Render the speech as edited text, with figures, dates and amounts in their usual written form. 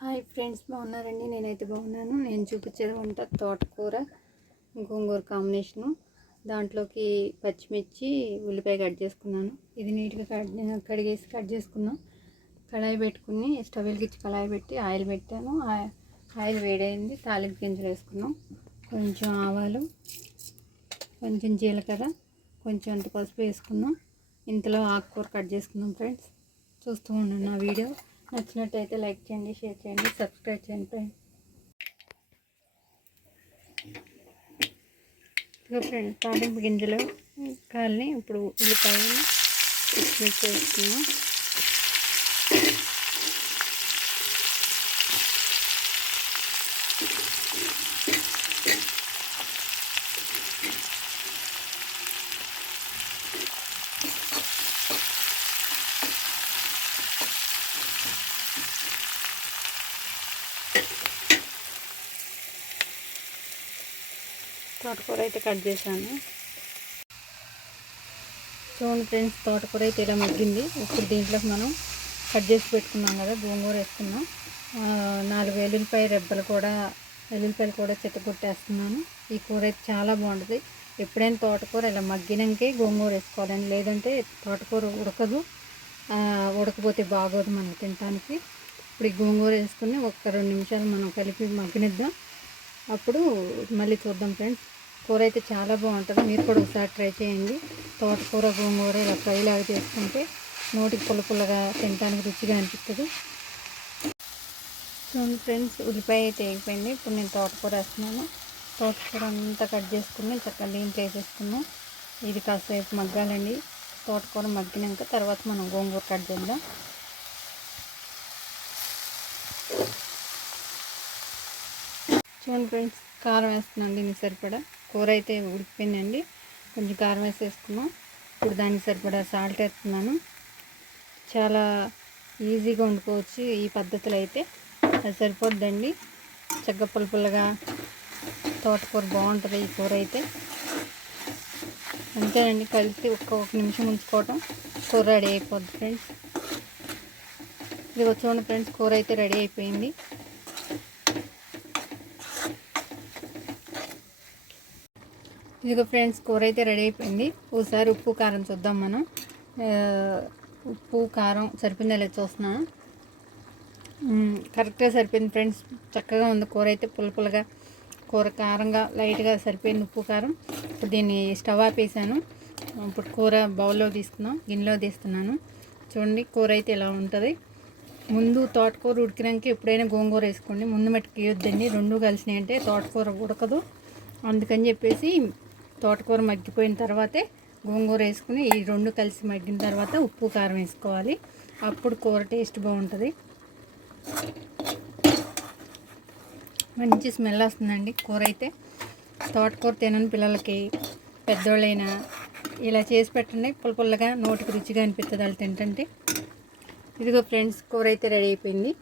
Hi friends, బాగున్నారండి? నేనైతే బాగున్నాను. నేను చూపించేది వంట తోటకూర గోంగూర కాంబినేషను. దాంట్లోకి పచ్చిమిర్చి ఉల్లిపాయ కట్ చేసుకున్నాను. ఇది నీట్గా కడిగేసి కట్ చేసుకున్నాం. కళాయి పెట్టుకుని స్టవ్ వెలిగించి కళాయి పెట్టి ఆయిల్ పెట్టాను. ఆయిల్ వేడైంది. తాలింపు గింజలు వేసుకున్నాం. కొంచెం ఆవాలు, కొంచెం జీలకర్ర, కొంచెం అంత పసుపు వేసుకున్నాం. ఇంతలో ఆకుకూర కట్ చేసుకున్నాం. ఫ్రెండ్స్, చూస్తూ ఉన్నాను. నా వీడియో నచ్చినట్టయితే లైక్ చేయండి, షేర్ చేయండి, సబ్స్క్రైబ్ చేయండి. ఫ్రెండ్స్, తాలింపు గింజలు కాల్ని ఇప్పుడు ఉల్లిపాయలు మిక్స్ చేసుకున్నాం. తోటకూర అయితే కట్ చేశాను. చూడండి ఫ్రెండ్స్, తోటకూర అయితే ఇలా మగ్గింది. ఇప్పుడు దీంట్లోకి మనం కట్ చేసి పెట్టుకున్నాం కదా, గోంగూర వేసుకున్నాం. 4 వెల్లుల్లిపాయలు కూడా చితగొట్టేస్తున్నాను. ఈ కూర అయితే చాలా బాగుంటుంది. ఎప్పుడైనా తోటకూర ఇలా మగ్గినాకే గోంగూర వేసుకోవాలని, లేదంటే తోటకూర ఉడకదు. ఉడకపోతే బాగోదు మనకు తినడానికి. ఇప్పుడు ఈ గోంగూర వేసుకుని ఒక 2 నిమిషాలు మనం కలిపి మగ్గనిద్దాం. అప్పుడు మళ్ళీ చూద్దాం. ఫ్రెండ్స్, కూర అయితే చాలా బాగుంటుంది. మీరు కూడా ఒకసారి ట్రై చేయండి. తోటకూర గోంగూర ఇలా ఫ్రై లాగా చేసుకుంటే నోటికి పుల్లగా తినడానికి రుచిగా అనిపిస్తుంది. చూడండి ఫ్రెండ్స్, ఉల్లిపాయ అయితే వేగిపోయింది. ఇప్పుడు నేను తోటకూర వేస్తున్నాను. తోటకూర అంతా కట్ చేసుకుని చక్కగా దీంట్లో వేసేసుకున్నాం. ఇది కాసేపు మగ్గాలండి. తోటకూర మగ్గినాక తర్వాత మనం గోంగూర కట్ చేద్దాం. చూడండి ఫ్రెండ్స్, కారం వేస్తున్నాను దీనికి సరిపడా. కూర అయితే ఉడికిపోయిందండి. కొంచెం కారం వేసేసుకున్నాం. ఇప్పుడు దానికి సరిపడా సాల్ట్ వేస్తున్నాను. చాలా ఈజీగా వండుకోవచ్చు ఈ పద్ధతిలో అయితే. అది సరిపోద్దండి. చక్కగా పుల్లగా తోటకూర బాగుంటుంది. ఈ కూర అయితే అంతేనండి. కలిపి ఒక నిమిషం ఉంచుకోవటం, కూర రెడీ అయిపోద్ది. ఫ్రెండ్స్, ఇది చూడండి ఫ్రెండ్స్, కూర అయితే రెడీ అయిపోయింది. ఇదిగో ఫ్రెండ్స్, కూర అయితే రెడీ అయిపోయింది. ఒకసారి ఉప్పు కారం చూద్దాం మనం. ఉప్పు కారం సరిపోయిందా లేదు చూస్తున్నాను. కరెక్ట్గా సరిపోయింది ఫ్రెండ్స్. చక్కగా ఉంది కూర అయితే. పుల్లగా కూర కారంగా లైట్గా సరిపోయింది ఉప్పు కారం. ఇప్పుడు దీన్ని స్టవ్ ఆపేసాను. ఇప్పుడు కూర బౌల్లో తీసుకున్నాం, గిన్నెలో తీస్తున్నాను. చూడండి, కూర అయితే ఇలా ఉంటుంది. ముందు తోటకూర ఉడికినాక ఎప్పుడైనా గోంగూర వేసుకోండి. ముందు మట్టుకు వేయొద్దండి. రెండు కలిసినాయి అంటే తోటకూర ఉడకదు. అందుకని చెప్పేసి తోటకూర మగ్గిపోయిన తర్వాతే గోంగూర వేసుకుని ఈ రెండు కలిసి మగ్గిన తర్వాత ఉప్పు కారం వేసుకోవాలి. అప్పుడు కూర టేస్ట్ బాగుంటుంది. మంచి స్మెల్ వస్తుందండి కూర అయితే. తోటకూర తినని పిల్లలకి, పెద్దోళ్ళైనా ఇలా చేసి పెట్టండి. పుల్లగా నోటికి రుచిగా అనిపిస్తుంది వాళ్ళు తింటుంటే. ఇదిగో ఫ్రెండ్స్, కూర అయితే రెడీ అయిపోయింది.